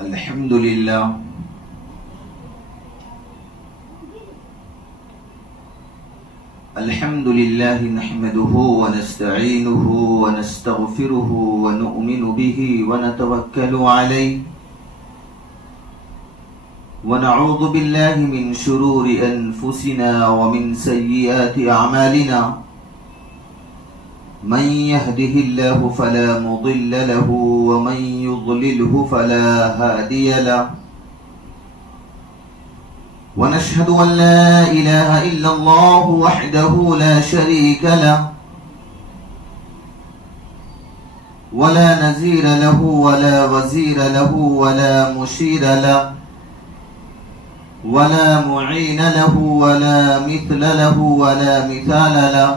अल्हम्दुलिल्लाह अल्हम्दुलिल्लाह नहमदुहु व नस्तईनुहु व नस्तगफिरुहु व नु'मिनु बिही व नतवक्कलु अलैहि व नऊज़ु बिल्लाहि मिन शुरूरि अनफुसिना व मिन सय्यिआति अअमालिना मन यहदिहिल्लाहु फला मुदिल्ल लहु व मन युद्लिलहु फला हादिय लहु व नशहदु अन ला इलाहा इल्लल्लाहु वहदहु ला शरीका लहु व ला नज़ीर लहु व ला वज़ीर लहु व ला मुशीर लहु व ला मुईन लहु व ला मिथल लहु व ला मिसाल लहु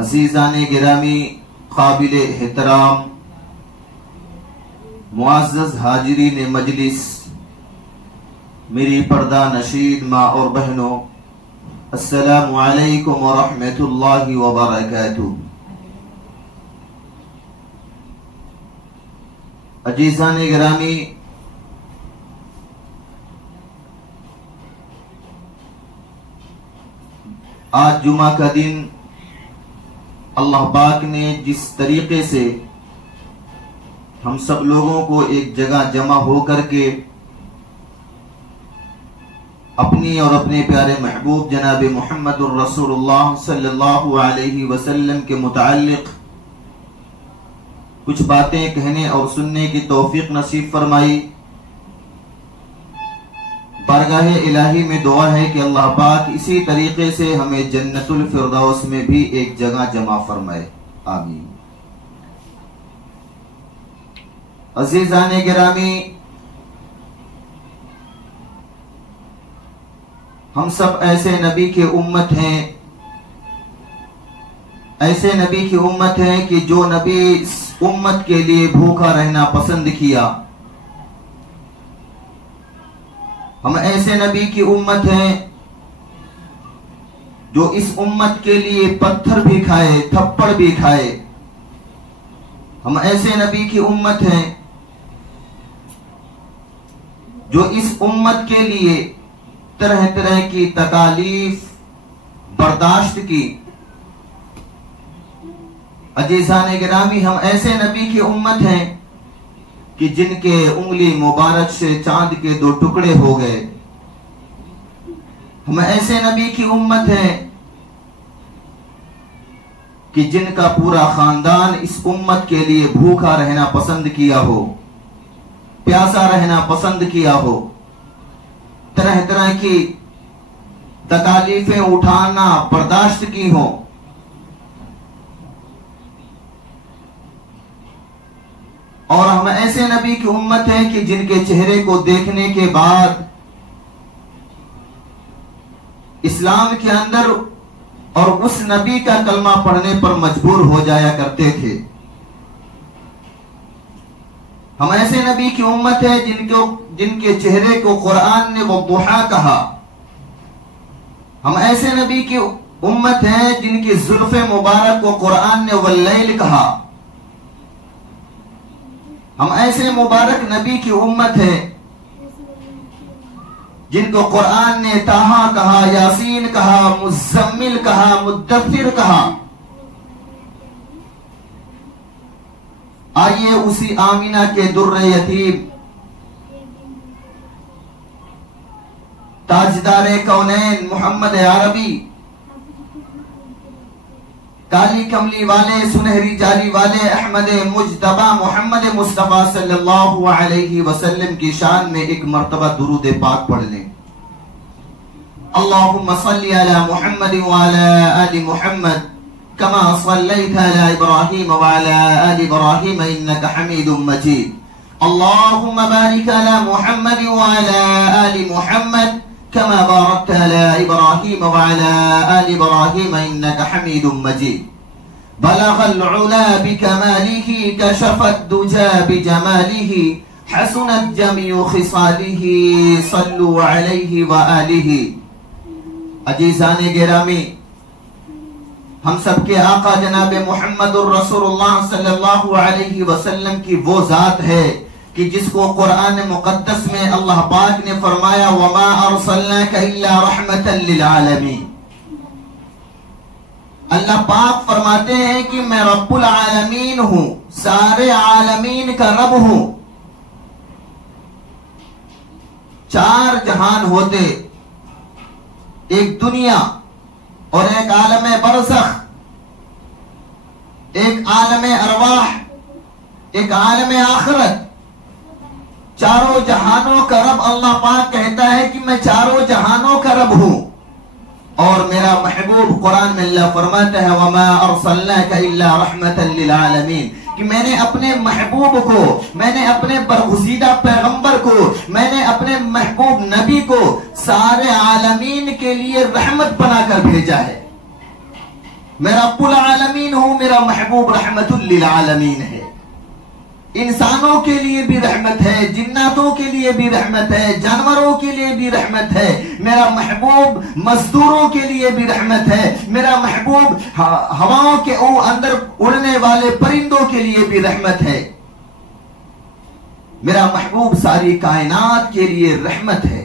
अज़ीज़ाने गिरामी काबिल एहतराम मुअज़्ज़ज़ हाजिरीन मजलिस मेरी पर्दा नशीद माँ और बहनों अस्सलामु अलैकुम व रहमतुल्लाहि व बरकातुहू। अज़ीज़ाने गिरामी आज जुमा का दिन अल्लाह पाक ने जिस तरीके से हम सब लोगों को एक जगह जमा होकर के अपनी और अपने प्यारे महबूब जनाब मुहम्मदुर रसूलुल्लाह सल्लल्लाहु अलैहि वसल्लम के मुताल्लिक कुछ बातें कहने और सुनने की तौफीक नसीब फरमाई। बारगाहे इलाही में दुआ है कि अल्लाह पाक इसी तरीके से हमें जन्नतुल फिरदौस में भी एक जगह जमा फरमाए, आमीन। अज़ीज़ाने गिरामी, हम सब ऐसे नबी के उम्मत हैं, ऐसे नबी की उम्मत है कि जो नबी इस उम्मत के लिए भूखा रहना पसंद किया। हम ऐसे नबी की उम्मत हैं जो इस उम्मत के लिए पत्थर भी खाए, थप्पड़ भी खाए। हम ऐसे नबी की उम्मत हैं जो इस उम्मत के लिए तरह तरह की तकालीफ बर्दाश्त की। अजीज़ाने गिरामी, हम ऐसे नबी की उम्मत हैं कि जिनके उंगली मुबारक से चांद के 2 टुकड़े हो गए। हम ऐसे नबी की उम्मत हैं कि जिनका पूरा खानदान इस उम्मत के लिए भूखा रहना पसंद किया हो, प्यासा रहना पसंद किया हो, तरह तरह की तकालीफें उठाना बर्दाश्त की हो। और हम ऐसे नबी की उम्मत है कि जिनके चेहरे को देखने के बाद इस्लाम के अंदर और उस नबी का कलमा पढ़ने पर मजबूर हो जाया करते थे। हम ऐसे नबी की उम्मत है जिनके चेहरे को कुरान ने वद्दुहा कहा। हम ऐसे नबी की उम्मत है जिनकी जुल्फे मुबारक को कुरान ने वल्लैल कहा। हम ऐसे मुबारक नबी की उम्मत है जिनको कुरान ने ताहा कहा, यासीन कहा, मुज़म्मिल कहा, मुद्दस्सिर कहा। आइए उसी आमीना के दुर्रे यतीम, ताजदारे कौनैन मोहम्मद अरबी, काली कमली वाले, सुनहरी जाली वाले अहमद मुज्तबा मोहम्मद मुस्तफा सल्लल्लाहु अलैहि वसल्लम की शान में एक मर्तबा दुरूद पाक पढ़ लें। अल्लाहुम्मा सल्ली अला मुहम्मद व अला आलि मुहम्मद कमा सल्लैता अला इब्राहीम व अला आलि इब्राहीम इन्नका हमीदुम मजीद। अल्लाहुम्मा बारिक अला मुहम्मद व अला आलि मुहम्मद कमा बारकता अला इब्राहीम व अला आलि इब्राहीम इन्नका हमीदुम मजीद। बलगल उला बिकमालिही कशफत दुजा बिजमालिही हसनत जमीउ खिसालिही सल्लु अलैहि व आलिही। अजीज़ाने गिरामी, हम सबके आका जनाब मुहम्मदुर रसूलुल्लाह सल्लल्लाहु अलैहि वसल्लम की वो जात है कि जिसको कुरान मुकद्दस में अल्लाह पाक ने फरमाया वमा अरसलनाका इल्ला रहमतन लिल आलमीन। अल्लाह पाक फरमाते हैं कि मैं रब्बुल आलमीन हूं, सारे आलमीन का रब हूं। चार जहान होते, एक दुनिया और एक आलम बरज़ख, एक आलम अरवाह, एक आलम आखिरत। चारों जहानों का रब अल्लाह पाक कहता है कि मैं चारों जहानों का रब हूं। और मेरा महबूब कुरान में अल्लाह फरमाता है वमा अरसलनाका इल्ला रहमतन लिल आलमीन, कि मैंने अपने महबूब को, मैंने अपने बरगुज़ीदा पैगंबर को, मैंने अपने महबूब नबी को सारे आलमीन के लिए रहमत बनाकर भेजा है। मैं रब्बुल आलमीन हूं, मेरा महबूब रहमतुल लिल आलमीन है। इंसानों के लिए भी रहमत है, जिन्नातों के लिए भी रहमत है, जानवरों के लिए भी रहमत है। मेरा महबूब मजदूरों के लिए भी रहमत है। मेरा महबूब हवाओं के अंदर उड़ने वाले परिंदों के लिए भी रहमत है। मेरा महबूब सारी कायनात के लिए रहमत है।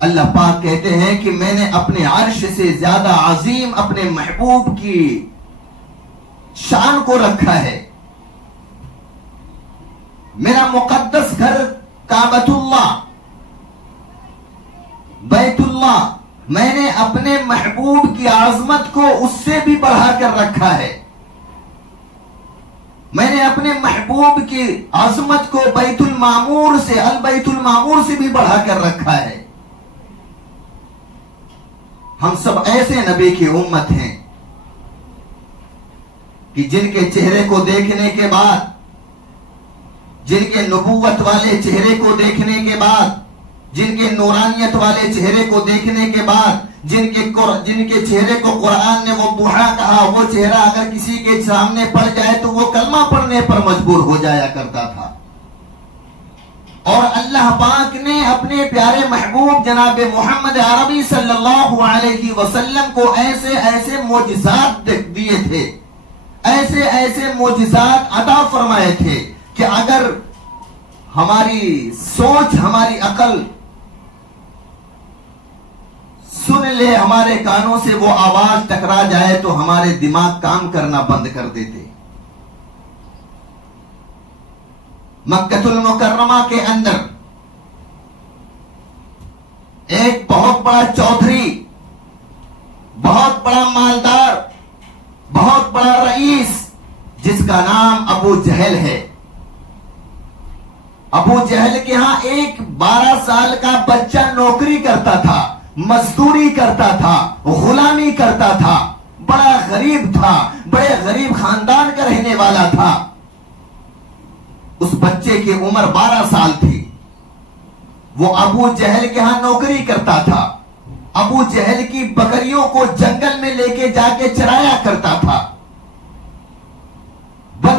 अल्लाह पाक कहते हैं कि मैंने अपने अर्श से ज्यादा अजीम अपने महबूब की शान को रखा है। मेरा मुकद्दस घर काबतुल्लाह, बैतुल्लाह, मैंने अपने महबूब की आजमत को उससे भी बढ़ाकर रखा है। मैंने अपने महबूब की आजमत को बैतुल मामूर से, अल बैतुल मामूर से भी बढ़ाकर रखा है। हम सब ऐसे नबी की उम्मत हैं कि जिनके चेहरे को देखने के बाद, जिनके नबूवत वाले चेहरे को देखने के बाद, जिनके नूरानियत वाले चेहरे को देखने के बाद, जिनके चेहरे को कुरान ने वो बुहा कहा, वो चेहरा अगर किसी के सामने पड़ जाए तो वो कलमा पढ़ने पर मजबूर हो जाया करता था। और अल्लाह पाक ने अपने प्यारे महबूब जनाब मोहम्मद अरबी सल्लल्लाहु अलैहि वसल्लम को ऐसे ऐसे मोजिज़ात दिए थे, ऐसे ऐसे मोजिज़ात अता फरमाए थे कि अगर हमारी सोच, हमारी अकल सुन ले, हमारे कानों से वो आवाज टकरा जाए तो हमारे दिमाग काम करना बंद कर देते। मक्कतुल मुकर्रमा के अंदर एक बहुत बड़ा चौधरी, बहुत बड़ा मालदार, बहुत बड़ा रईस, जिसका नाम अबू जहल है। अबू जहल के यहां एक 12 साल का बच्चा नौकरी करता था, मजदूरी करता था, गुलामी करता था, बड़ा गरीब था, बड़े गरीब खानदान का रहने वाला था। उस बच्चे की उम्र 12 साल थी। वो अबू जहल के यहां नौकरी करता था। अबू जहल की बकरियों को जंगल में लेके जाके चराया करता था।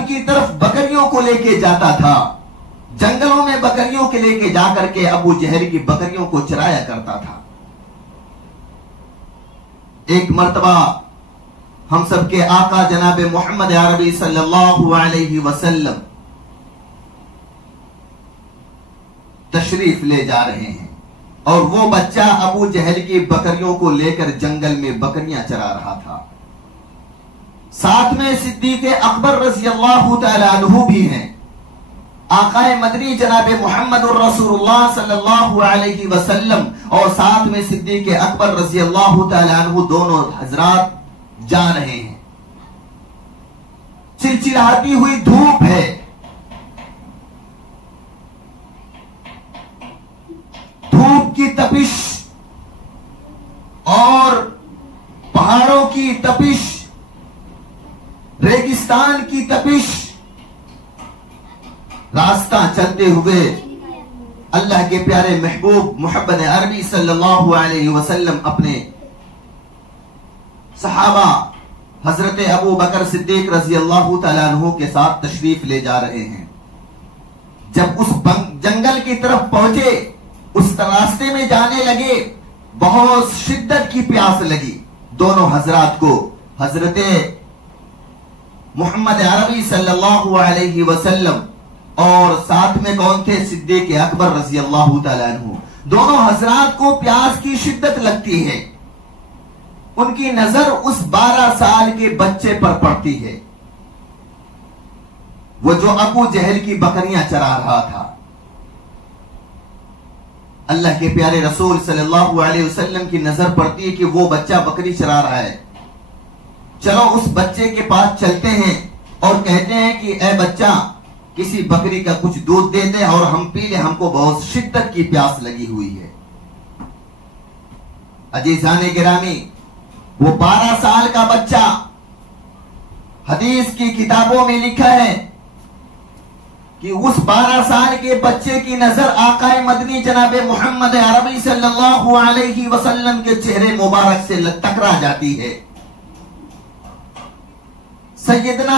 जंगल की तरफ बकरियों को लेके जाता था। जंगलों में बकरियों के लेके जाकर के अबू जहल की बकरियों को चराया करता था। एक मर्तबा हम सबके आका जनाब मोहम्मद अरबी सल्लल्लाहु अलैहि वसल्लम तशरीफ ले जा रहे हैं और वो बच्चा अबू जहल की बकरियों को लेकर जंगल में बकरियां चरा रहा था। साथ में सिद्दीक अकबर रज़ी अल्लाह तआला अन्हु भी हैं। आकाए मदनी जनाब मोहम्मद रसूलुल्लाह सल्लल्लाहु अलैहि वसल्लम और साथ में सिद्दीक अकबर रज़ी अल्लाह तआला अन्हु दोनों हजरात जा रहे हैं। चिलचिलाती हुई धूप है, धूप की तपिश और पहाड़ों की तपिश, रेगिस्तान की तपिश। रास्ता चलते हुए अल्लाह के प्यारे महबूब मोहम्मद अरबी सल्लल्लाहु अलैहि वसल्लम अपने सहाबा हजरत अबू बकर सिद्दीक रजी अल्लाह तआला अन्हु के साथ तशरीफ ले जा रहे हैं। जब उस जंगल की तरफ पहुंचे, उस रास्ते में जाने लगे, बहुत शिद्दत की प्यास लगी दोनों हजरात को। हजरत मोहम्मद अरबी सल्लल्लाहु अलैहि वसल्लम और साथ में कौन थे? सिद्दीक अकबर रजी अल्लाह तआला अन्हु। दोनों हजरात को प्यास की शिद्दत लगती है। उनकी नजर उस 12 साल के बच्चे पर पड़ती है, वो जो अबू जहल की बकरियां चरा रहा था। अल्लाह के प्यारे रसूल सल्लल्लाहु अलैहि वसल्लम की नजर पड़ती है कि वो बच्चा बकरी चरा रहा है। चलो उस बच्चे के पास चलते हैं और कहते हैं कि ए बच्चा, किसी बकरी का कुछ दूध दे दे और हम पी ले, हमको बहुत शिद्दत की प्यास लगी हुई है। अजीजाने गिरामी, वो 12 साल का बच्चा, हदीस की किताबों में लिखा है कि उस 12 साल के बच्चे की नजर आकाए मदनी जनाब मोहम्मद अरबी सल्लल्लाहु अलैहि वसल्लम के चेहरे मुबारक से टकरा जाती है। सैयदना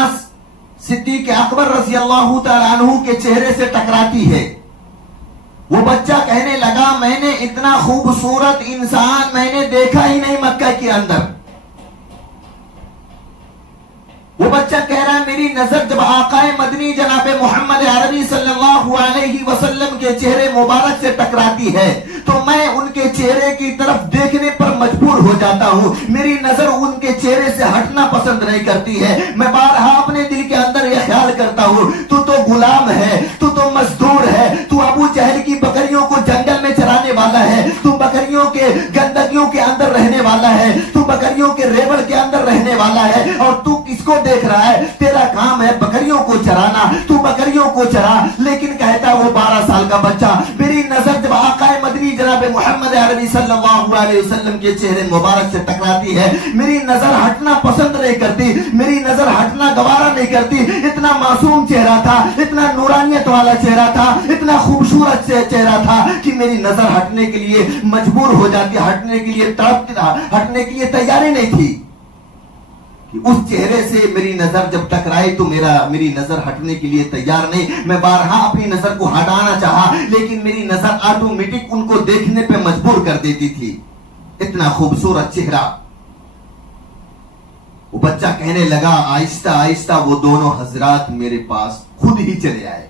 सिद्दीक अकबर रज़ी अल्लाह तआला अन्हु के चेहरे से टकराती है। वो बच्चा कहने लगा, मैंने इतना खूबसूरत इंसान मैंने देखा ही नहीं मक्का के अंदर। वो बच्चा कह रहा है, मेरी नजर जब आकाए मदनी जनाब मोहम्मद अरबी सल्लल्लाहु अलैहि वसल्लम के चेहरे मुबारक से टकराती है तो मैं उनके चेहरे की तरफ देखने पर मजबूर हो जाता हूं। मेरी नजर उनके चेहरे से हटना पसंद नहीं करती है। मैं बारहा अपने दिल के अंदर यह ख्याल करता हूं, तू तो गुलाम है, तू तो मजदूर है, तू अबू जहल की बकरियों को जंगल में चराने वाला है, तू बकरियों के गंदगियों के अंदर रहने वाला है, तू बकरियों के रेवड़ के अंदर रहने वाला है और तू किसको देख रहा है? तेरा काम है बकरियों को चराना, तू बकरियों को चरा। लेकिन कहता वो 12 साल का बच्चा, मेरी नजर जब आकाए मदनी जनाब मोहम्मद अरबी सल्लल्लाहु अलैहि वसल्लम के चेहरे मुबारक से टकराती है, मेरी नजर हटना पसंद नहीं करती, मेरी नजर हटना गवारा नहीं करती। इतना मासूम चेहरा था, इतना नूरानियत वाला चेहरा था, इतना खूबसूरत से चेहरा था कि मेरी नजर हटने के लिए मजबूर हो जाती, हटने के लिए तड़पती, हटने के लिए तैयारी नहीं थी। कि उस चेहरे से मेरी नजर जब टकराई तो मेरी नजर हटने के लिए तैयार नहीं। मैं बारहा अपनी नजर को हटाना चाहा लेकिन मेरी नजर ऑटोमेटिक उनको देखने पे मजबूर कर देती थी। इतना खूबसूरत चेहरा। वो बच्चा कहने लगा, आहिस्ता आहिस्ता वो दोनों हजरात मेरे पास खुद ही चले आए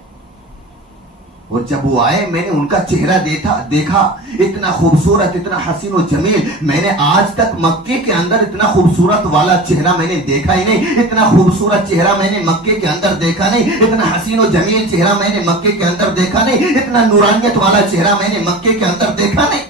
और जब वो आए मैंने उनका चेहरा देखा, इतना खूबसूरत, इतना हसीन और जमील। मैंने आज तक मक्के के अंदर इतना खूबसूरत वाला चेहरा मैंने देखा ही नहीं, इतना खूबसूरत चेहरा मैंने मक्के के अंदर देखा नहीं, इतना हसीन और जमील चेहरा मैंने मक्के के अंदर देखा नहीं, इतना नूरानियत वाला चेहरा मैंने मक्के के अंदर देखा नहीं।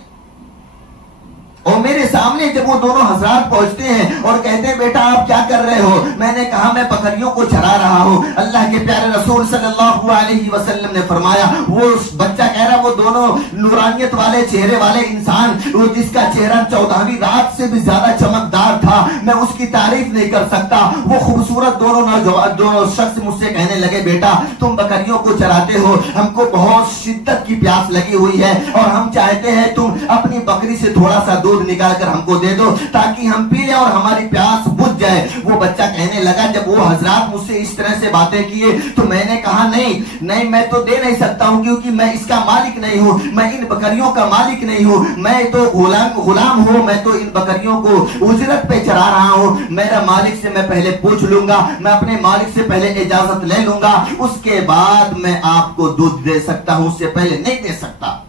और मेरे सामने जब वो दोनों हजरात पहुंचते हैं और कहते हैं, बेटा आप क्या कर रहे हो? मैंने कहा, मैं बकरियों को चरा रहा हूं। अल्लाह के प्यारे रसूल सल्लल्लाहु अलैहि वसल्लम ने फरमाया, वो बच्चा कह रहा, वो दोनों नूरानियत वाले चेहरे वाले इंसान, वो जिसका चेहरा 14वीं रात से भी ज्यादा चमकदार था, मैं उसकी तारीफ नहीं कर सकता। वो खूबसूरत दोनों शख्स मुझसे कहने लगे, बेटा तुम बकरियों को चराते हो, हमको बहुत शिद्दत की प्यास लगी हुई है और हम चाहते हैं तुम अपनी बकरी से थोड़ा सा दूध निकाल कर हमको दे दो ताकि हम पी लें और हमारी प्यास बुझ जाए। वो बच्चा कहने लगा, जब वो हजरात मुझसे इस तरह से बातें किए तो मैंने कहा नहीं मैं तो दे नहीं सकता हूं, क्योंकि मैं इसका मालिक नहीं हूं, मैं इन बकरियों का मालिक नहीं हूं, मैं तो गुलाम हूं, मैं तो इन बकरियों को उजरत पे चढ़ा रहा हूं। मेरा मालिक से मैं पहले पूछ लूंगा, मैं अपने मालिक से पहले इजाजत ले लूंगा, उसके बाद मैं आपको दूध दे सकता हूं, उससे पहले नहीं दे सकता।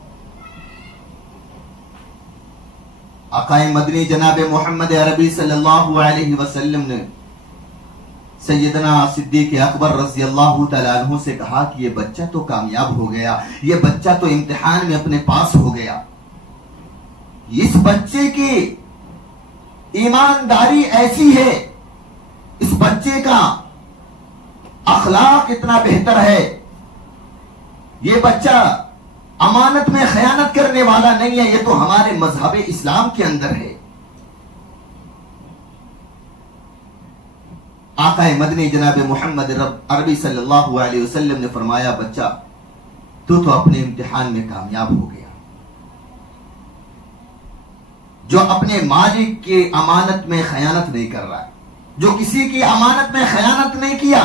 आकाए मदनी जनाब मोहम्मद अरबी सल्लल्लाहु अलैहि वसल्लम ने सैयदना सिद्दीक अकबर रज़ी अल्लाह तआला अन्हु से कहा कि ये बच्चा तो कामयाब हो गया, ये बच्चा तो इम्तिहान में अपने पास हो गया। इस बच्चे की ईमानदारी ऐसी है, इस बच्चे का अखलाक इतना बेहतर है, ये बच्चा अमानत में खयानत करने वाला नहीं है, ये तो हमारे मजहब इस्लाम के अंदर है। आकाए मदनी जनाब मोहम्मद अरबी सल्लल्लाहु अलैहि वसल्लम ने फरमाया, बच्चा तू तो अपने इम्तिहान में कामयाब हो गया। जो अपने मालिक के अमानत में खयानत नहीं कर रहा है, जो किसी की अमानत में खयानत नहीं किया।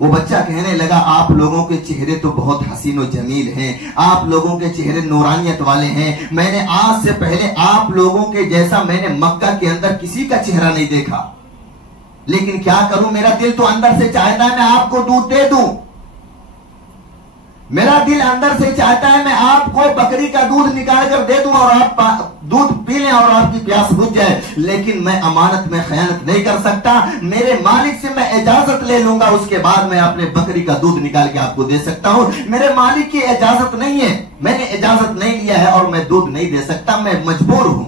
वो बच्चा कहने लगा, आप लोगों के चेहरे तो बहुत हसीन और जमील हैं, आप लोगों के चेहरे नूरानियत वाले हैं, मैंने आज से पहले आप लोगों के जैसा मैंने मक्का के अंदर किसी का चेहरा नहीं देखा, लेकिन क्या करूं, मेरा दिल तो अंदर से चाहता है मैं आपको दूध दे दूं, मेरा दिल अंदर से चाहता है मैं आपको बकरी का दूध निकाल कर दे दूं और आप दूध पी लें और आपकी प्यास बुझ जाए, लेकिन मैं अमानत में खयानत नहीं कर सकता। मेरे मालिक से मैं इजाजत ले लूंगा, उसके बाद मैं अपने बकरी का दूध निकाल के आपको दे सकता हूं। मेरे मालिक की इजाजत नहीं है, मैंने इजाजत नहीं लिया है और मैं दूध नहीं दे सकता, मैं मजबूर हूं।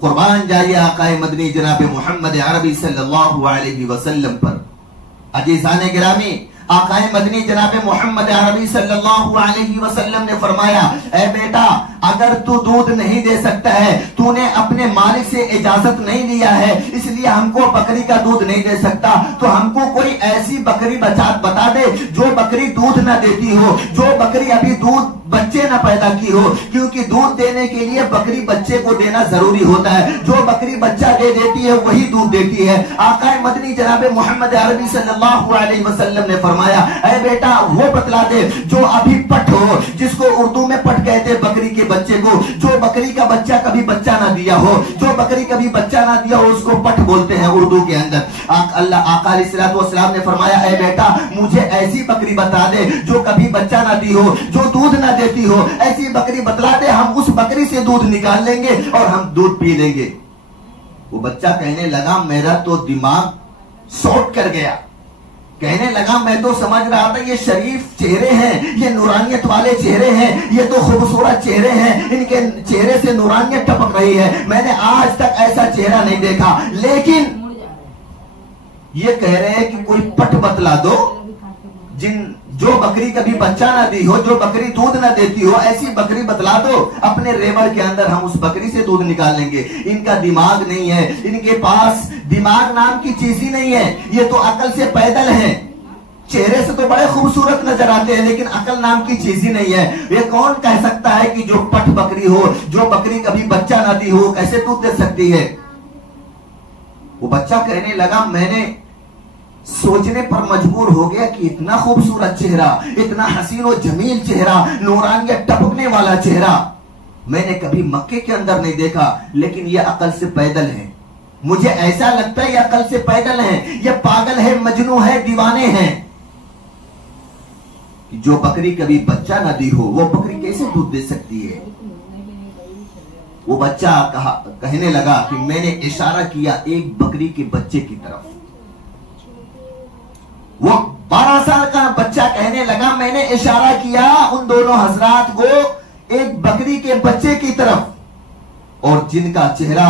कुर्बान जाइए आकाए मदनी जनाब मोहम्मद अरबी सल्लल्लाहु अलैहि वसल्लम पर। अजीज़ाने गिरामी, आकाए मदनी जनाब मोहम्मद अरबी सल्लल्लाहु अलैहि वसल्लम ने फरमाया, ए बेटा अगर तू दूध नहीं दे सकता है, तूने अपने मालिक से इजाजत नहीं लिया है, इसलिए हमको बकरी का दूध नहीं दे सकता, तो हमको कोई ऐसी बकरी बता दे जो बकरी दूध ना देती हो, जो बकरी अभी दूध बच्चे ना पैदा की हो, क्योंकि दूध देने के लिए बकरी बच्चे को देना जरूरी होता है, जो बकरी बच्चा दे देती है वही दूध देती है। आकाए मदनी जनाब मोहम्मद अरबी सल्लल्लाहु अलैहि वसल्लम ने फरमाया, ऐ बेटा वो बतला दे जो अभी पट हो, जिसको उर्दू में पट कहते हैं बकरी के बच्चे को, जो बकरी का बच्चा कभी बच्चा ना दिया हो, जो बकरी कभी बच्चा ना दिया हो उसको पट बोलते हैं उर्दू के अंदर। अल्लाह आका अलैहिस्सलातु वस्सलाम ने फरमाया, ऐ बेटा मुझे ऐसी बकरी बता दे जो कभी बच्चा ना दी हो, जो दूध ना देती हो, ऐसी बकरी बतला दे, हम उस बकरी से दूध निकाल लेंगे और हम दूध पी लेंगे। वो बच्चा कहने लगा, मेरा तो दिमाग शॉर्ट कर गया, कहने लगा मैं तो समझ रहा था ये शरीफ चेहरे हैं, ये नूरानियत वाले चेहरे हैं, ये तो खूबसूरत चेहरे हैं, इनके चेहरे से नूरानियत टपक रही है, मैंने आज तक ऐसा चेहरा नहीं देखा, लेकिन ये कह रहे हैं कि कोई पट बतला दो जो बकरी कभी बच्चा ना दी हो, जो बकरी दूध ना देती हो, ऐसी बकरी बतला दो, अपने रेवड़ के अंदर हम उस बकरी से दूध निकाल लेंगे। इनका दिमाग नहीं है, इनके पास दिमाग नाम की चीज ही नहीं है, ये तो अकल से पैदल है, चेहरे से तो बड़े खूबसूरत नजर आते हैं लेकिन अकल नाम की चीज ही नहीं है। ये कौन कह सकता है कि जो पट बकरी हो, जो बकरी कभी बच्चा ना दी हो, कैसे दूध दे सकती है। वो बच्चा कहने लगा, मैंने सोचने पर मजबूर हो गया कि इतना खूबसूरत चेहरा, इतना हसीन और जमील चेहरा, नूरानियत टपकने वाला चेहरा मैंने कभी मक्के के अंदर नहीं देखा, लेकिन ये अकल से पैदल है, मुझे ऐसा लगता है ये अकल से पैदल है, ये पागल है, मजनू है, दीवाने हैं। जो बकरी कभी बच्चा ना दी हो वो बकरी कैसे दूध दे सकती है। वो बच्चा कहने लगा कि मैंने इशारा किया एक बकरी के बच्चे की तरफ। वो 12 साल का बच्चा कहने लगा, मैंने इशारा किया उन दोनों हजरात को एक बकरी के बच्चे की तरफ, और जिनका चेहरा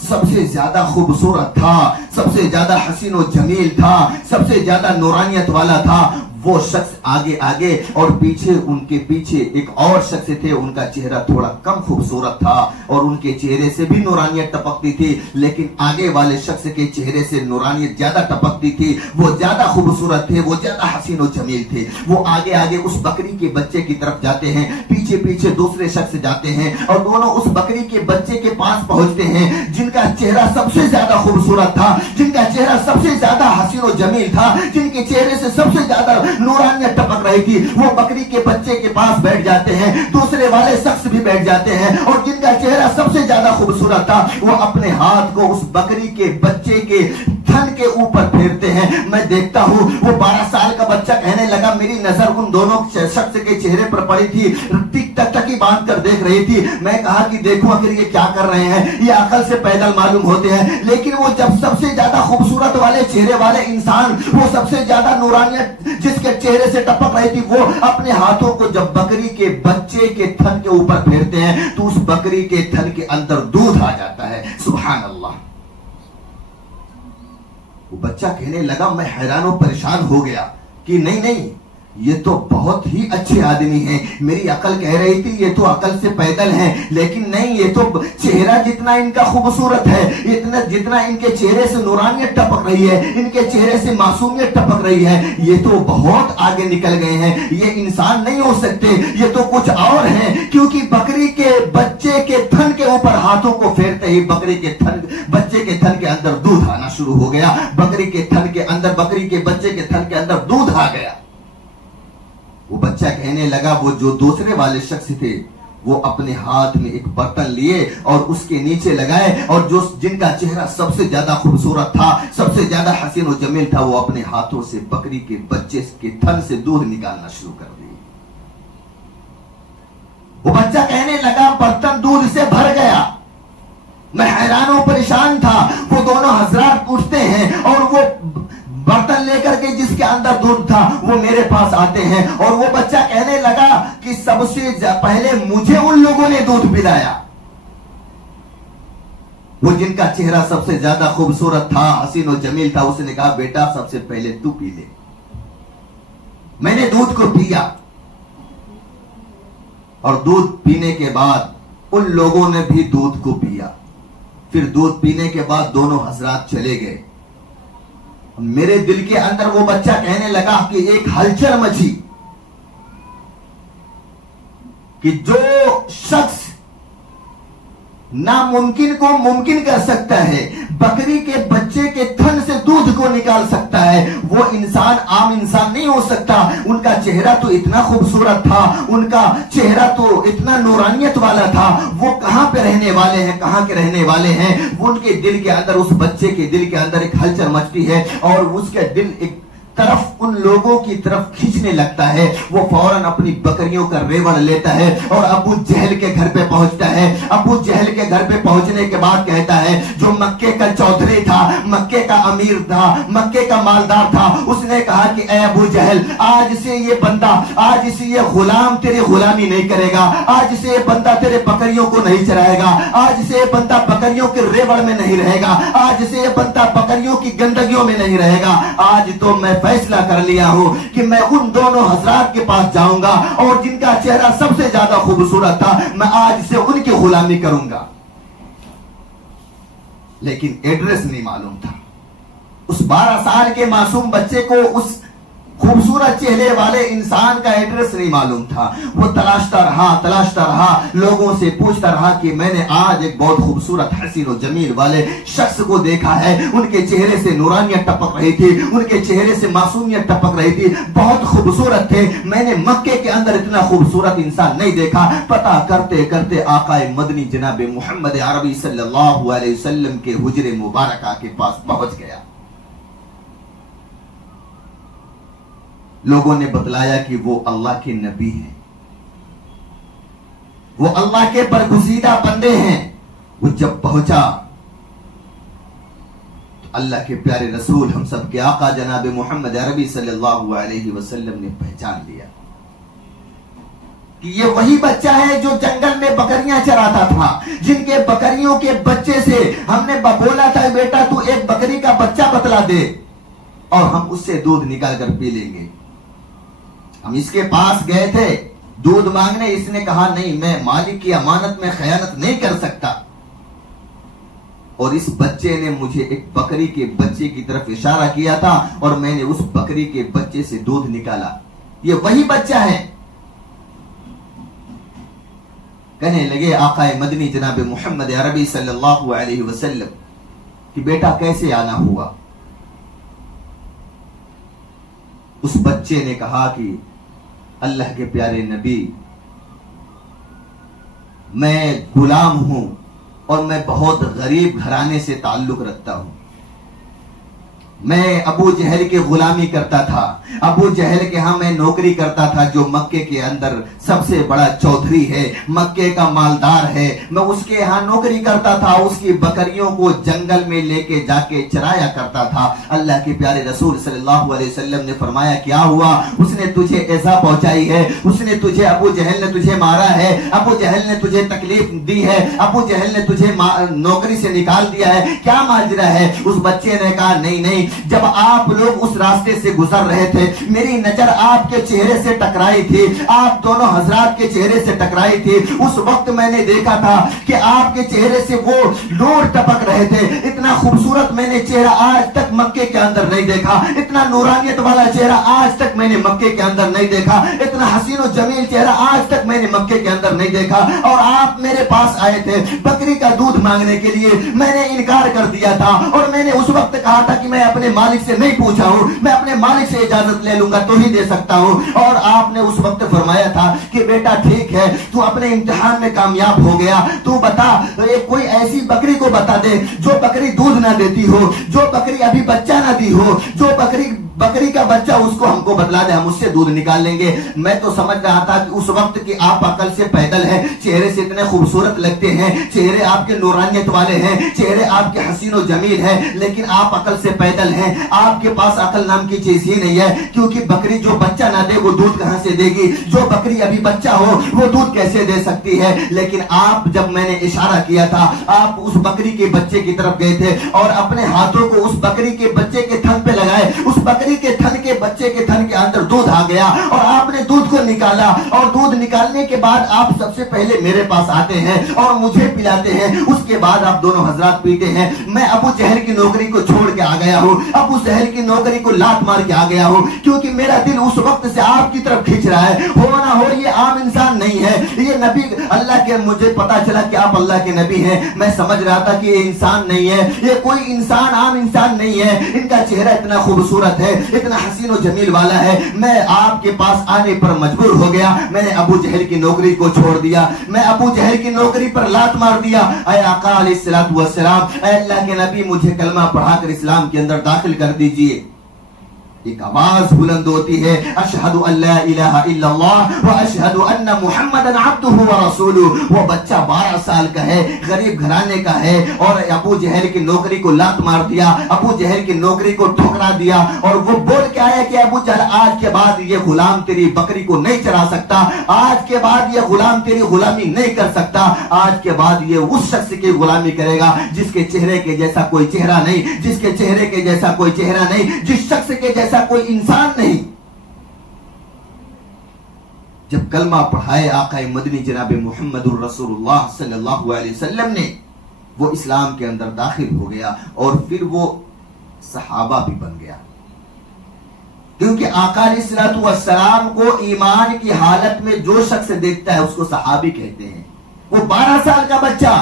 सबसे ज्यादा खूबसूरत था, सबसे ज्यादा हसीन और जमील था, सबसे ज्यादा नूरानियत वाला था, वो शख्स आगे आगे और पीछे, उनके पीछे एक और शख्स थे, उनका चेहरा थोड़ा कम खूबसूरत था और उनके चेहरे से भी नूरानियत टपकती थी, लेकिन आगे वाले शख्स के चेहरे से नूरानियत ज्यादा टपकती थी। वो ज्यादा खूबसूरत थे, वो ज्यादा हसीन और जमील थे। वो आगे आगे उस बकरी के बच्चे की तरफ जाते हैं, पीछे पीछे दूसरे शख्स जाते हैं और दोनों उस बकरी के बच्चे के पास पहुंचते हैं, जिनका चेहरा सबसे ज्यादा खूबसूरत था, जिनका चेहरा सबसे ज्यादा हसीन और जमील था, जिनके चेहरे से सबसे ज्यादा नूरानियत टपक रही थी। वो बकरी के बच्चे के पास बैठ जाते हैं, दूसरे वाले शख्स भी बैठ जाते हैं और जिनका चेहरा सबसे ज्यादा खूबसूरत था वो अपने हाथ को उस बकरी के बच्चे के थन के ऊपर फेरते हैं। मैं देखता हूं वो 12 साल का बच्चा कहने लगा, मेरी नजर उन दोनों शख्स के चेहरे पर पड़ी थी, टिक टक टकी बांध कर देख रही थी। मैं कहा कि देखो आखिर ये क्या कर रहे हैं, ये अकल से पैदल मालूम होते हैं। लेकिन वो जब सबसे ज्यादा खूबसूरत वाले चेहरे वाले इंसान, वो सबसे ज्यादा नूरानियत जिसके चेहरे से टपक रही थी, वो अपने हाथों को जब बकरी के बच्चे के थन के ऊपर फेरते हैं तो उस बकरी के थन के अंदर दूध आ जाता है। सुभान अल्लाह। वो बच्चा कहने लगा, मैं हैरान और परेशान हो गया कि नहीं नहीं, ये तो बहुत ही अच्छे आदमी हैं। मेरी अकल कह रही थी ये तो अकल से पैदल हैं, लेकिन नहीं, ये तो चेहरा जितना इनका खूबसूरत है, इतना जितना इनके चेहरे से नूरानियत टपक रही है, इनके चेहरे से मासूमियत टपक रही है, ये तो बहुत आगे निकल गए हैं। ये इंसान नहीं हो सकते, ये तो कुछ और हैं। क्योंकि बकरी के बच्चे के थन के ऊपर हाथों को फेरते ही बकरी के बच्चे के थन के अंदर दूध आना शुरू हो गया। बकरी के थन के अंदर, बकरी के बच्चे के थन के अंदर दूध आ गया। वो बच्चा कहने लगा, वो जो दूसरे वाले शख्स थे वो अपने हाथ में एक बर्तन लिए और उसके नीचे लगाए और जो जिनका चेहरा सबसे ज्यादा खूबसूरत था, सबसे ज्यादा हसीन और जमील था, वो अपने हाथों से बकरी के बच्चे के थन से दूध निकालना शुरू कर दिए। वो बच्चा कहने लगा, बर्तन दूध से भर गया। मैं हैरान और परेशान था। वो दोनों हजरात उठते हैं और वो बर्तन लेकर के जिसके अंदर दूध था वो मेरे पास आते हैं और वो बच्चा कहने लगा कि सबसे पहले मुझे उन लोगों ने दूध पिलाया। वो जिनका चेहरा सबसे ज्यादा खूबसूरत था, हसीन और जमील था, उसने कहा, बेटा सबसे पहले तू पी ले। मैंने दूध को पिया और दूध पीने के बाद उन लोगों ने भी दूध को पिया। फिर दूध पीने के बाद दोनों हजरात चले गए। मेरे दिल के अंदर वो बच्चा कहने लगा कि एक हलचल मची कि जो शख्स नामुमकिन को मुमकिन कर सकता है, बकरी के बच्चे के थन से दूध को निकाल सकता है, वो इंसान आम इंसान नहीं हो सकता। उनका चेहरा तो इतना खूबसूरत था, उनका चेहरा तो इतना नूरानियत वाला था। वो कहां पे रहने वाले हैं, कहां के रहने वाले हैं? वो उनके दिल के अंदर, उस बच्चे के दिल के अंदर एक हलचल मचती है और उसका दिल एक तरफ उन लोगों की तरफ खींचने लगता है। वो फौरन अपनी बकरियों का रेवड़ लेता है और अबू जहल के घर पे पहुंचता है। अबू जहल के घर पे पहुंचने के बाद कहता है, जो मक्के का चौधरी था, मक्के का अमीर था, मक्के का मालदार था, उसने कहा कि ए अबू जहल, आज से ये बंदा, आज से ये गुलाम तेरी गुलामी नहीं करेगा, आज से ये बंदा तेरे बकरियों को नहीं चराएगा, आज से ये बंदा बकरियों के रेवड़ में नहीं रहेगा, आज से ये बंदा बकरियों की गंदगियों में नहीं रहेगा। आज तो मैं फैसला कर लिया हूं कि मैं उन दोनों हजरात के पास जाऊंगा और जिनका चेहरा सबसे ज्यादा खूबसूरत था, मैं आज से उनकी गुलामी करूंगा। लेकिन एड्रेस नहीं मालूम था। उस 12 साल के मासूम बच्चे को उस खूबसूरत चेहरे वाले इंसान का एड्रेस नहीं मालूम था। वो तलाशता रहा, लोगों से पूछता रहा कि मैंने आज एक बहुत खूबसूरत हसीन और जमील वाले शख्स को देखा है, उनके चेहरे से नूरानियत टपक रही थी, उनके चेहरे से मासूमियत टपक रही थी, बहुत खूबसूरत थे। मैंने मक्के के अंदर इतना खूबसूरत इंसान नहीं देखा। पता करते करते आकाए मदनी जनाब मोहम्मद अरबी सल्लल्लाहु अलैहि वसल्लम के हुजरे मुबारका के पास पहुंच गया। लोगों ने बतलाया कि वो अल्लाह के नबी हैं, वो अल्लाह के बरगुज़ीदा बंदे हैं। वो जब पहुंचा तो अल्लाह के प्यारे रसूल, हम सब के आका जनाब मोहम्मद अरबी सल्लल्लाहु अलैहि वसल्लम ने पहचान लिया कि ये वही बच्चा है जो जंगल में बकरियां चराता था, जिनके बकरियों के बच्चे से हमने बोला था, बेटा तू एक बकरी का बच्चा बतला दे और हम उससे दूध निकाल कर पी लेंगे। हम इसके पास गए थे दूध मांगने, इसने कहा नहीं, मैं मालिक की अमानत में खयानत नहीं कर सकता। और इस बच्चे ने मुझे एक बकरी के बच्चे की तरफ इशारा किया था और मैंने उस बकरी के बच्चे से दूध निकाला। ये वही बच्चा है। कहने लगे आकाए मदनी जनाब मोहम्मद अरबी सल्लल्लाहु अलैहि वसल्लम कि बेटा कैसे आना हुआ। उस बच्चे ने कहा कि अल्लाह के प्यारे नबी, मैं गुलाम हूं और मैं बहुत गरीब घराने से ताल्लुक रखता हूं। मैं अबू जहल के गुलामी करता था। अबू जहल के यहां मैं नौकरी करता था, जो मक्के के अंदर सबसे बड़ा चौधरी है, मक्के का मालदार है। मैं उसके यहां नौकरी करता था, उसकी बकरियों को जंगल में लेके जाके चराया करता था। अल्लाह के प्यारे रसूल सल्लल्लाहु अलैहि वसल्लम ने फरमाया क्या हुआ? उसने तुझे ऐसा पहुंचाई है, उसने तुझे, अबू जहल ने तुझे मारा है, अबू जहल ने तुझे तकलीफ दी है, अबू जहल ने तुझे नौकरी से निकाल दिया है, क्या माजरा है? उस बच्चे ने कहा नहीं नहीं, जब आप लोग उस रास्ते से गुजर रहे थे, मेरी नजर आपके चेहरे से टकराई थी, आप दोनों हजरात के चेहरे से टकराई थी। उस वक्त मैंने देखा था कि आपके चेहरे से वो नूर टपक रहे थे। इतना खूबसूरत मैंने चेहरा आज तक मक्के के अंदर नहीं देखा, इतना नूरानियत वाला चेहरा आज तक मैंने मक्के के अंदर नहीं देखा, इतना हसीन और जमील चेहरा आज तक मैंने मक्के के अंदर नहीं देखा। और आप मेरे पास आए थे बकरी का दूध मांगने के लिए, मैंने इनकार कर दिया था और मैंने उस वक्त कहा था कि मैं अपने मालिक से नहीं पूछा हूं, मैं अपने मालिक से इजाजत ले लूंगा तो ही दे सकता हूं। और आपने उस वक्त फरमाया था कि बेटा ठीक है, तू अपने इम्तिहान में कामयाब हो गया, तू बता कोई ऐसी बकरी को बता दे जो बकरी दूध ना देती हो, जो बकरी अभी बच्चा ना दी हो, जो बकरी का बच्चा उसको हमको बतला दे, हम उससे दूध निकाल लेंगे। मैं तो समझ रहा था कि उस वक्त की आप अकल से पैदल है, चेहरे से इतने खूबसूरत लगते हैं, चेहरे आपके नूरानियत वाले हैं, चेहरे आपके हसीन और जमील है, लेकिन आप अकल से पैदल हैं, आपके पास अकल नाम की चीज ही नहीं है। क्योंकि बकरी जो बच्चा ना दे वो दूध कहां से देगी? जो बकरी अभी बच्चा हो वो दूध कैसे दे सकती है? लेकिन आप, जब मैंने इशारा किया था, आप उस बकरी के बच्चे की तरफ गए थे और अपने हाथों को उस बकरी के बच्चे के थन पे लगाए, उस बकरी के थन के बच्चे के थन के अंदर दूध आ गया और आपने दूध को निकाला। और दूध निकालने के बाद आप सबसे पहले मेरे पास आते हैं और मुझे पिलाते हैं, उसके बाद आप दोनों हजरात पीते हैं। मैं अबू जहल की नौकरी को छोड़ के आ गया हूं, अबू जहल की नौकरी को लात मार के आ गया हूं, क्योंकि मेरा दिल उस वक्त से आपकी तरफ खींच रहा है। हो ना हो ये आम इंसान नहीं है, ये नबी अल्लाह के, मुझे पता चला कि आप अल्लाह के नबी हैं। मैं समझ रहा था कि ये इंसान नहीं है, ये कोई इंसान, आम इंसान नहीं है, इनका चेहरा इतना खूबसूरत है, इतना हसीन और जमील वाला है। मैं आपके पास आने पर मजबूर हो गया, मैंने अबू जहल की नौकरी को छोड़ दिया, मैं अबू जहल की नौकरी पर लात मार दिया। ऐ आका अलैहिस्सलातु वस्सलाम, ऐ अल्लाह के नबी, मुझे कलमा पढ़ाकर इस्लाम के अंदर दाखिल कर दीजिए। एक आवाज बुलंद होती है, अशहदु अल्ला इलाहा इल्लल्लाह व अशहदु अन्ना मुहम्मदन अब्दुहु व रसूलुहु। वो बच्चा 12 साल का है, गरीब घराने का है, और अबू जहल की नौकरी को लात मार दिया, अबू जहल की नौकरी को ठुकरा दिया और वो बोल के आया कि अबू जहल, आज के बाद ये गुलाम तेरी बकरी को नहीं चरा सकता, आज के बाद ये गुलाम तेरी गुलामी नहीं कर सकता, आज के बाद ये उस शख्स की गुलामी करेगा जिसके चेहरे के जैसा कोई चेहरा नहीं, जिसके चेहरे के जैसा कोई चेहरा नहीं, जिस शख्स के जैसा कोई इंसान नहीं। जब कलमा पढ़ाए आकाए मदनी जनाब मुहम्मदुर रसूलुल्लाह सल्लल्लाहु अलैहि वसल्लम ने, वो इस्लाम के अंदर दाखिल हो गया और फिर वो सहाबा भी बन गया। क्योंकि आका अलैहिस्सलातु वस्सलाम को ईमान की हालत में जो शख्स देखता है उसको सहाबी कहते हैं। वो 12 साल का बच्चा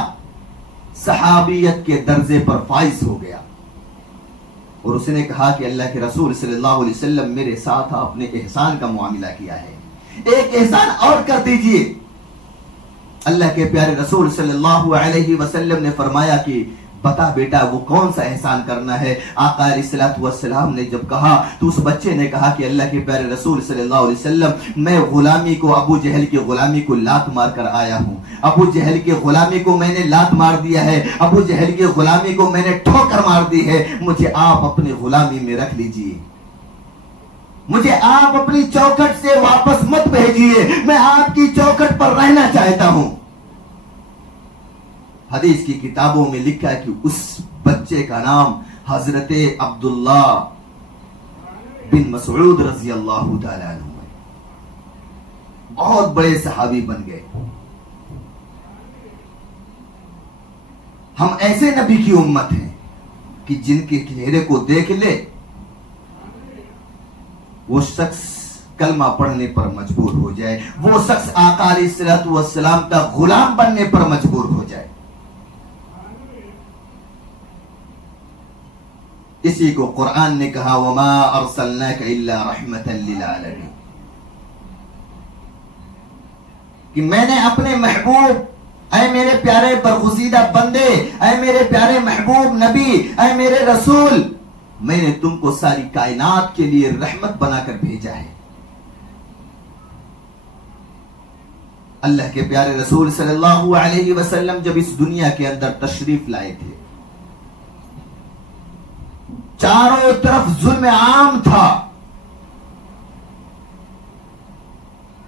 सहाबियत के दर्जे पर फाइज हो गया और उसने कहा कि अल्लाह के रसूल सल्लल्लाहु अलैहि वसल्लम, मेरे साथ आपने एहसान का मुआमिला किया है, एक एहसान और कर दीजिए। अल्लाह के प्यारे रसूल सल्लल्लाहु अलैहि वसल्लम ने फरमाया कि बता बेटा वो कौन सा एहसान करना है। आका अलैहिस्सलातु वस्सलाम ने जब कहा तो उस बच्चे ने कहा कि अल्लाह के प्यारे रसूल सल्लल्लाहु अलैहि वसल्लम, मैं गुलामी को, अबू जहल की गुलामी को लात मार कर आया हूं, अबू जहल की गुलामी को मैंने लात मार दिया है, अबू जहल की गुलामी को मैंने ठोकर मार दी है, मुझे आप अपनी गुलामी में रख लीजिए, मुझे आप अपनी चौखट से वापस मत भेजिए, मैं आपकी चौखट पर रहना चाहता हूं। हदीस की किताबों में लिखा है कि उस बच्चे का नाम हजरत अब्दुल्लाह बिन मसऊद रजी अल्लाह तआला अन्हु है। बहुत बड़े सहाबी बन गए। हम ऐसे नबी की उम्मत हैं कि जिनके चेहरे को देख ले वो शख्स कलमा पढ़ने पर मजबूर हो जाए, वो शख्स आका अलैहिस्सलातु वस्सलाम का गुलाम बनने पर मजबूर हो जाए। इसी को कुरान ने कहा, वमा अरसलनाका इल्ला रहमतन लिल आलमीन, कि मैंने अपने महबूब, ऐ मेरे प्यारे बरगुज़ीदा बंदे, ऐ मेरे प्यारे महबूब नबी, ऐ मेरे रसूल, मैंने तुमको सारी कायनात के लिए रहमत बनाकर भेजा है। अल्लाह के प्यारे रसूल सल्लल्लाहु अलैहि वसल्लम जब इस दुनिया के अंदर तशरीफ लाए थे, चारों तरफ जुल्म आम था,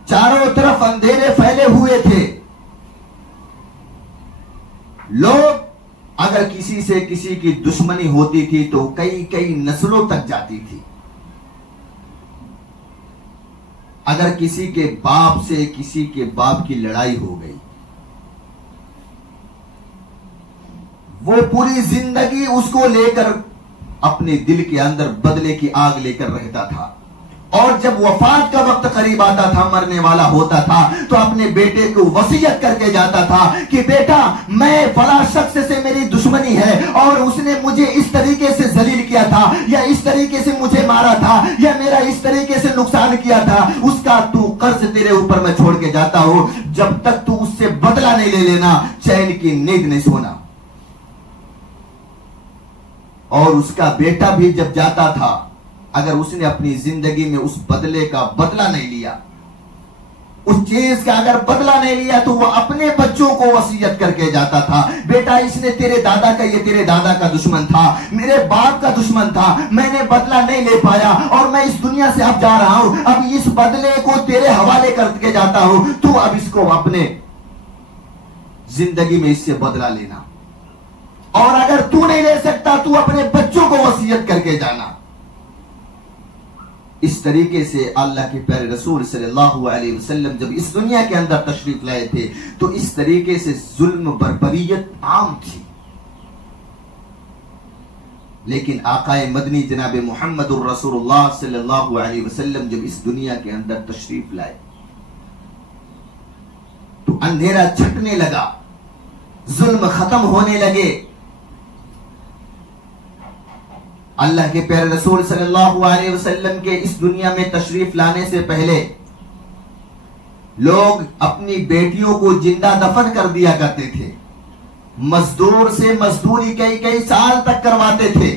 चारों तरफ अंधेरे फैले हुए थे। लोग अगर किसी से किसी की दुश्मनी होती थी तो कई कई नस्लों तक जाती थी। अगर किसी के बाप से किसी के बाप की लड़ाई हो गई, वो पूरी जिंदगी उसको लेकर अपने दिल के अंदर बदले की आग लेकर रहता था। और जब वफात का वक्त करीब आता था, मरने वाला होता था, तो अपने बेटे को वसीयत करके जाता था कि बेटा, मैं फला शख्स से मेरी दुश्मनी है और उसने मुझे इस तरीके से जलील किया था, या इस तरीके से मुझे मारा था, या मेरा इस तरीके से नुकसान किया था, उसका तू कर्ज तेरे ऊपर मैं छोड़ के जाता हूं, जब तक तू उससे बदला नहीं ले लेना, चैन की नींद नहीं सोना। और उसका बेटा भी जब जाता था, अगर उसने अपनी जिंदगी में उस बदले का बदला नहीं लिया, उस चीज का अगर बदला नहीं लिया, तो वह अपने बच्चों को वसीयत करके जाता था, बेटा इसने तेरे दादा का, ये तेरे दादा का दुश्मन था, मेरे बाप का दुश्मन था, मैंने बदला नहीं ले पाया और मैं इस दुनिया से अब जा रहा हूं, अब इस बदले को तेरे हवाले करके जाता हूं, तू अब इसको अपने जिंदगी में इससे बदला लेना, और अगर तू नहीं ले सकता तू अपने बच्चों को वसीयत करके जाना। इस तरीके से अल्लाह के प्यारे रसूल सल्लल्लाहु अलैहि वसल्लम जब इस दुनिया के अंदर तशरीफ लाए थे, तो इस तरीके से जुल्म बर्बरियत आम थी। लेकिन आकाए मदनी जनाब मुहम्मदुर रसूलुल्लाह सल्लल्लाहु अलैहि वसल्लम जब इस दुनिया के अंदर तशरीफ लाए, तो अंधेरा छटने लगा, जुल्म खत्म होने लगे। अल्लाह के प्यारे रसूल सल्लल्लाहु अलैहि वसल्लम के इस दुनिया में तशरीफ लाने से पहले लोग अपनी बेटियों को जिंदा दफन कर दिया करते थे। मजदूर से मजदूरी कई कई साल तक करवाते थे,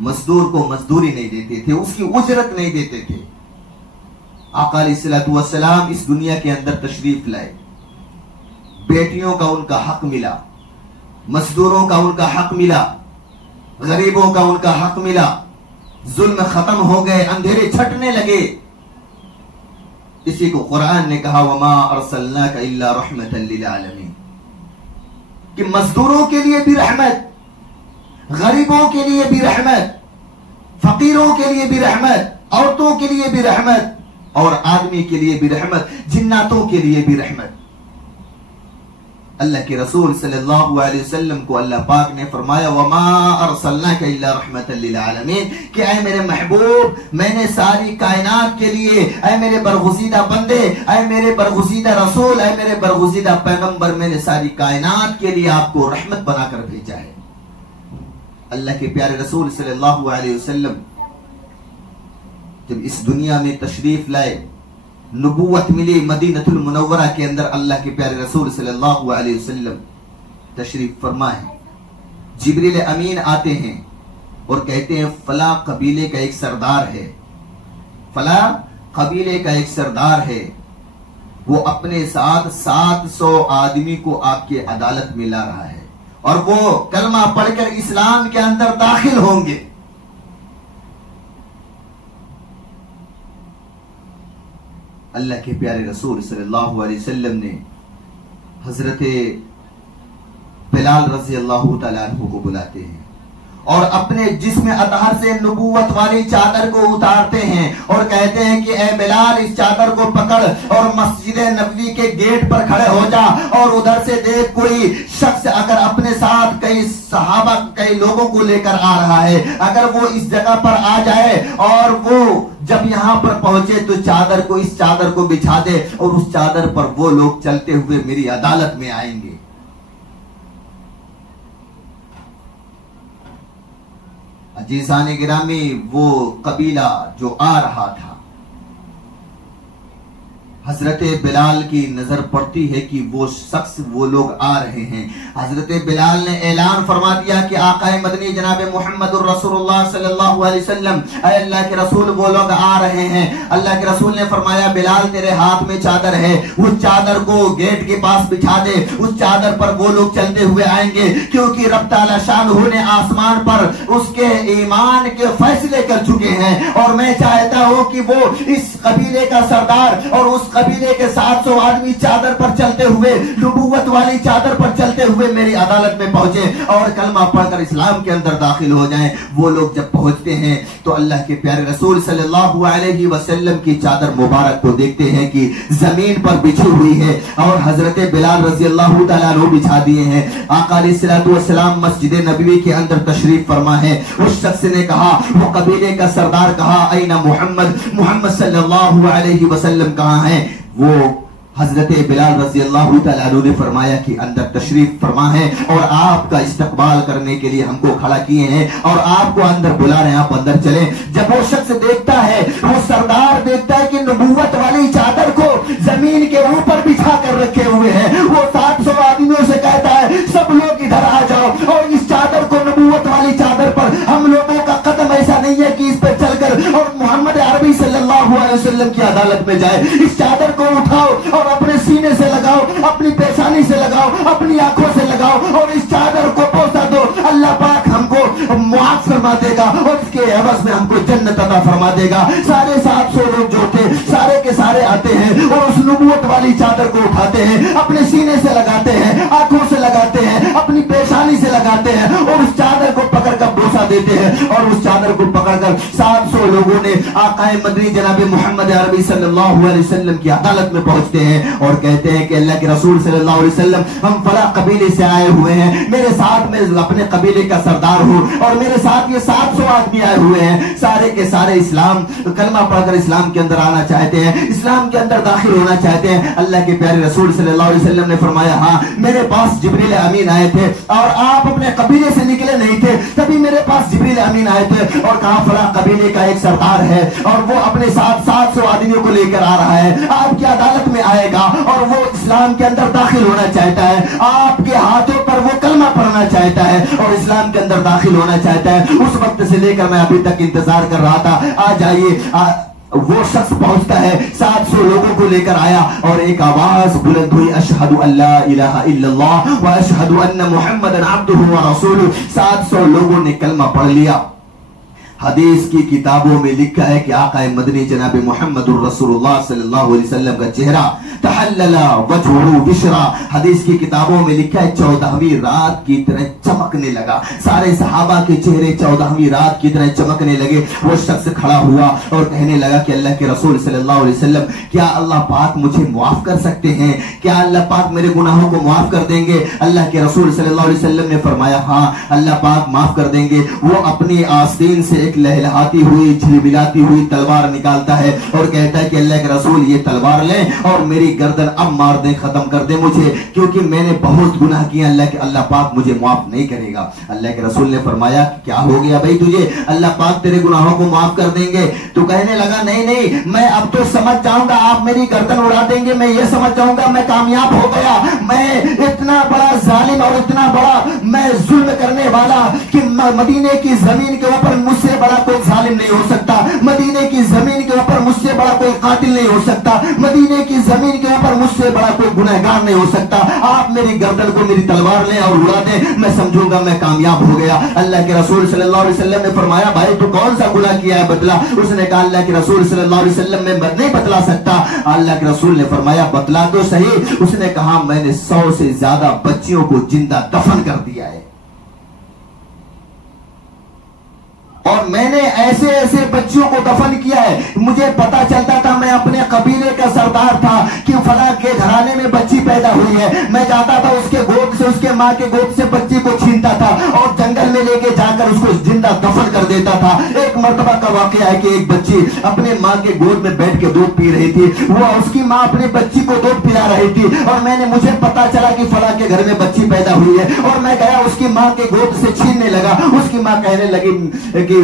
मजदूर को मजदूरी नहीं देते थे, उसकी उजरत नहीं देते थे। आका अलैहिस्सलातु वस्सलाम इस दुनिया के अंदर तशरीफ लाए, बेटियों का उनका हक मिला, मजदूरों का उनका हक मिला, गरीबों का उनका हक मिला, जुल्म खत्म हो गए, अंधेरे छटने लगे। इसी को कुरान ने कहा, वमा अरसलनाका इल्ला रहमतन लिल आलमीन, कि मजदूरों के लिए भी रहमत, गरीबों के लिए भी रहमत, फकीरों के लिए भी रहमत, औरतों के लिए भी रहमत, और आदमी के लिए भी रहमत, जिन्नातों के लिए भी रहमत। अल्लाह के रसूल सल्लल्लाहु अलैहि वसल्लम को अल्लाह पाक ने फरमाया, वमा अरसलनाका इल्ला रहमतन लिल आलमीन, कि ऐ मेरे महबूब, मैंने सारी कायनात के लिए, ऐ मेरे बरगुज़ीदा बंदे, ऐ मेरे बरगुज़ीदा रसूल, ऐ मेरे बरगुज़ीदा पैगंबर, मैंने सारी कायनात के लिए आपको रहमत बनाकर भेजा है। अल्लाह के प्यारे रसूल सल्लल्लाहु अलैहि वसल्लम जब इस दुनिया में तशरीफ लाए, नबूवत मिली मदीनतुल मुनव्वरा के अंदर, अल्लाह के प्यारे रसूल सल्लल्लाहु अलैहि वसल्लम तशरीफ फरमा है। जिब्रील अमीन आते हैं और कहते हैं, फला कबीले का एक सरदार है, फला कबीले का एक सरदार है, वो अपने साथ 700 आदमी को आपकी अदालत में ला रहा है, और वो कलमा पढ़कर इस्लाम के अंदर दाखिल होंगे। अल्लाह के प्यारे रसूल सल्लल्लाहु अलैहि वसल्लम ने हजरत बिलाल रज़ी अल्लाहु तआला अन्हु को बुलाते हैं और अपने जिस्म अतहर से नबूवत वाली चादर को उतारते हैं और कहते हैं कि ए बिलाल, इस चादर को पकड़ और मस्जिद नबवी के गेट पर खड़े हो जा और उधर से देख कोई शख्स अगर अपने साथ कई सहाबा कई लोगों को लेकर आ रहा है, अगर वो इस जगह पर आ जाए और वो जब यहां पर पहुंचे तो चादर को इस चादर को बिछा दे और उस चादर पर वो लोग चलते हुए मेरी अदालत में आएंगे। अजीज़ान गिरामी, वो कबीला जो आ रहा था, हजरत बिलाल की नजर पड़ती है कि वो शख्स वो लोग आ रहे हैं। हजरत बिलाल ने ऐलान फरमा दिया कि आकाए मदनी जनाब मुहम्मदुर रसूलुल्लाह सल्लल्लाहु अलैहि वसल्लम, अल्लाह के रसूल वो लोग आ रहे हैं। अल्लाह के रसूल ने फरमाया, बिलाल तेरे हाथ में चादर है, उस चादर को गेट के पास बिछा दे, उस चादर पर वो लोग चलते हुए आएंगे, क्योंकि रब ताला शानहू ने आसमान पर उसके ईमान के फैसले कर चुके हैं और मैं चाहता हूं कि वो इस कबीले का सरदार और उस कबीले के 700 आदमी चादर पर चलते हुए, नबूवत वाली चादर पर चलते हुए मेरी अदालत में पहुंचे और कलमा पढ़कर इस्लाम के अंदर दाखिल हो जाएं। वो लोग जब पहुंचते हैं तो अल्लाह के प्यारे रसूल सल्लल्लाहु अलैहि वसल्लम की चादर मुबारक को देखते हैं कि जमीन पर बिछी हुई है और हजरत बिलाल रजी अल्लाह तआला अन्हु बिछा दिए हैं। आका अलैहिस्सलातु वस्सलाम मस्जिद नबवी के अंदर तशरीफ फरमा है। उस शख्स ने कहा, वो कबीले का सरदार कहा, ऐना मोहम्मद, मोहम्मद सल्लल्लाहु अलैहि वसल्लम कहाँ हैं? वो हजरत बिलाल रजी अल्लाह तआला अन्हु ने फरमाया कि अंदर तशरीफ फरमा है और आपका इस्तकबाल करने के लिए हमको खड़ा किए हैं और आपको अंदर बुला रहे हैं, आप अंदर चले। जब वो शख्स देखता है, वो सरदार देखता है कि नबूवत वाली चादर को जमीन के ऊपर बिछा कर रखे हुए हैं, वो 700 आदमियों से कहता है, सब लोग इधर आ जाओ और इस चादर को, नबूवत वाली चादर पर हम लोगों का कदम ऐसा नहीं है कि इस पर चलकर और मोहम्मद अरबी सल्लल्लाहु अलैहि वसल्लम की अदालत में जाए। इस चादर को उठाओ और अपने सीने से लगाओ, अपनी पेशानी से लगाओ, अपनी आंखों से लगाओ और इस चादर को पोसा दो। अल्लाह पाक हमको मुआफ फरमा देगा और इसके एवज में हमको जन्नत अता फरमा देगा। सारे 700 लोग जो थे सारे के सारे आते हैं और उस नबूवत वाली चादर को उठाते हैं, अपने सीने से लगाते हैं, आंखों से लगाते हैं, अपनी पेशानी से लगाते हैं और उस चादर को पकड़कर बोसा देते हैं और उस चादर को पकड़कर 700 लोगों ने आकाए मदनी जनाब मुहम्मद अरबी सल्लल्लाहु अलैहि वसल्लम की अदालत में पहुंचते हैं और कहते हैं कि अल्लाह के रसूल सल्लल्लाहु अलैहि वसल्लम, हम फला कबीले से आए हुए हैं, मेरे साथ में अपने कबीले का सरदार हूं और मेरे साथ ये 700 आदमी आए हुए हैं, सारे के सारे इस्लाम कलमा पढ़कर इस्लाम के अंदर आना चाहते हैं, इस्लाम के अंदर दाखिल होना चाहते हैं। अल्लाह के प्यारे रसूल सल्लल्लाहु अलैहि वसल्लम ने फरमाया, हाँ मेरे पास जिब्रील अमीन आए थे और आप अपने कबीले से निकले नहीं थे, तभी मेरे पास जिब्रील अमीन आए थे और कहा फला कबीले का एक सरदार है और वो अपने साथ 700 आदमियों को लेकर आ रहा है, आपकी अदालत में आएगा और वो इस्लाम के अंदर दाखिल होना चाहता है, आपके हाथों पर वो कलमा पढ़ना चाहता है और इस्लाम के अंदर दाखिल होना चाहता है। उस वक्त से लेकर मैं अभी तक इंतजार कर रहा था, आ जाइए। वो शख्स पहुंचता है, 700 लोगों को लेकर आया और एक आवाज बुलंद हुई, अशहदु अल्ला इलाहा इल्लल्लाह व अशहदु अन्ना मुहम्मदन अब्दुहु व रसूलुहु। 700 लोगों ने कलमा पढ़ लिया। हदीस की किताबों में लिखा है कि आका मदनी जनाब मुहम्मदुर रसूलुल्लाह सल्लल्लाहु अलैहि वसल्लम का चेहरा तहल्लला वजहुहु बिशरा, हदीस की किताबों में लिखा है 14वीं रात की तरह चमकने लगा। सारे सहाबा के चेहरे 14वीं रात की तरह चमकने लगे। वो शख्स खड़ा हुआ और कहने लगा कि अल्लाह के रसूल सल्लल्लाहु अलैहि वसल्लम, क्या अल्लाह पाक मुझे माफ कर सकते हैं? क्या अल्लाह पाक मेरे गुनाहों को माफ कर देंगे? अल्लाह के रसूल सल्लल्लाहु अलैहि वसल्लम ने फरमाया, हाँ अल्लाह पाक माफ कर देंगे। वो अपनी आस्तीन से एक लहलहाती हुई झिलमिलाती हुई तलवार निकालता है और कहता है कि अल्लाह के रसूल ये तलवार लें और मेरी गर्दन अब मार दें, खत्म कर दे मुझे, क्योंकि मैंने बहुत गुनाह किया, अल्लाह पाक मुझे माफ नहीं करेगा। अल्लाह के रसूल ने फरमाया, क्या हो गया भाई तुझे, अल्लाह पाक तेरे गुनाहों को माफ कर देंगे? तो कहने लगा, नहीं नहीं, मैं अब तो समझ जाऊंगा आप मेरी गर्दन उड़ा देंगे, मैं ये समझ जाऊंगा मैं कामयाब हो गया, मैं इतना बड़ा जालिम और इतना बड़ा मैं जुल्म करने वाला कि मदीने की जमीन के ऊपर मुझसे बड़ा कोई जालिम नहीं हो सकता, मदीने की जमीन के ऊपर मुझसे बड़ा कोई कातिल नहीं हो सकता, मदीने की जमीन के ऊपर मुझसे बड़ा कोई गुनहगार नहीं हो सकता। आप मेरी गर्दन को मेरी तलवार लें और उड़ा दें, मैं समझूंगा मैं कामयाब हो गया। अल्लाह के रसूल सल्लल्लाहु अलैहि वसल्लम ने फरमाया, भाई तू कौन सा गुनाह किया है, बतला। उसने कहा, अल्लाह के रसूल सल्लल्लाहु अलैहि वसल्लम मैं नहीं बतला सकता। अल्लाह के रसूल ने फरमाया, बतला तो सही। उसने कहा, मैंने 100 से ज्यादा बच्चियों को जिंदा दफन कर दिया है। और मैंने ऐसे ऐसे बच्चियों को दफन किया है। मुझे पता चलता था, मैं अपने कबीले का सरदार था कि फला के घराने में बच्ची पैदा हुई है, मैं जाता था उसके गोद से, उसके माँ के गोद से बच्ची को छीनता था और जंगल में लेके जाकर उसको जिंदा दफन कर देता था। एक मर्तबा का वाकया है कि एक बच्ची अपने माँ के गोद में बैठ के दूध पी रही थी, वो उसकी माँ अपने बच्ची को दूध पिला रही थी और मुझे पता चला कि फला के घर में बच्ची पैदा हुई है और मैं गया उसकी माँ के गोद से छीनने लगा। उसकी माँ कहने लगी कि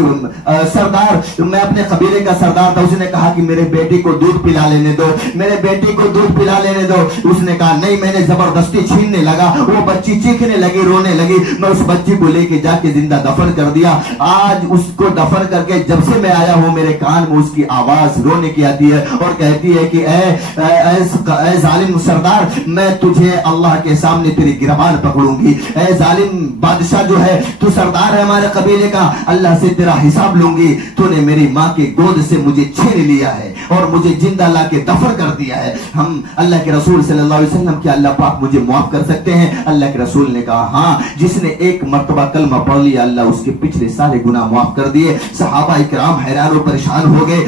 सरदार, मैं अपने कबीले का सरदार था, उसने कहा कि मेरे बेटी को दूध पिला लेने दो, मेरे बेटी को दूध पिला लेने दो। उसने कहा नहीं, मैंने जबरदस्ती छीनने लगा, वो बच्ची चीखने लगी, रोने लगी, मैं उस बच्ची को लेके जाके जिंदा दफन कर दिया। आज उसको दफन करके जब से मैं आया हूं, मेरे कान में उसकी आवाज रोने की आती है और कहती है कि ऐ जालिम सरदार, मैं तुझे अल्लाह के सामने तेरी गिरबान पकड़ूंगी। ऐ जालिम बादशाह जो है, तू सरदार है हमारे कबीले का, अल्लाह से तेरा हिसाब लूंगी। तूने मेरी माँ के गोद से मुझे छीन लिया है और मुझे जिंदा ला के दफन कर दिया है। हम अल्लाह के रसूल सल्लल्लाहु अलैहि वसल्लम, क्या अल्लाह पाक मुझे माफ कर सकते हैं? अल्लाह के रसूल ने कहा हाँ, जिसने एक मर्तबा कलमा पढ़ लिया, अल्लाह उसके पिछले सारे गुनाह माफ कर दिए। सहाबा इकराम हैरान और परेशान हो गए।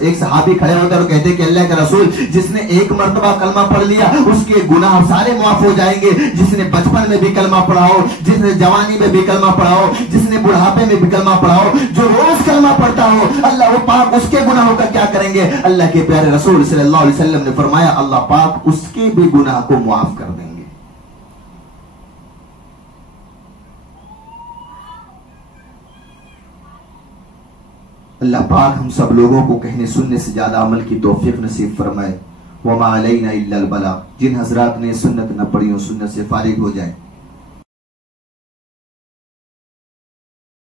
एक सहाबी खड़े होकर और कहते कि अल्लाह के रसूल, जिसने एक मर्तबा कलमा पढ़ लिया उसके गुनाह सारे माफ हो जाएंगे। जिसने बचपन में भी कलमा पढ़ा हो, जिसने जवानी में भी कलमा पढ़ा हो, जिसने बुढ़ापे में भी कलमा पढ़ा हो, जो रोज कलमा पढ़ता हो, अल्लाह वो पाक उसके गुनाहों का क्या करेंगे? अल्लाह के प्यारे रसूल सल्लल्लाहु अलैहि वसल्लम ने फरमाया, अल्लाह पाक उसके भी गुनाह को माफ कर देंगे। अल्लाह पाक हम सब लोगों को कहने सुनने से ज्यादा अमल की तौफीक नसीब फरमाए। वमा अलैना इल्लल बलाग। जिन हजरात ने सुन्नत न पढ़ी हो, सुन्नत से फारिग हो जाए।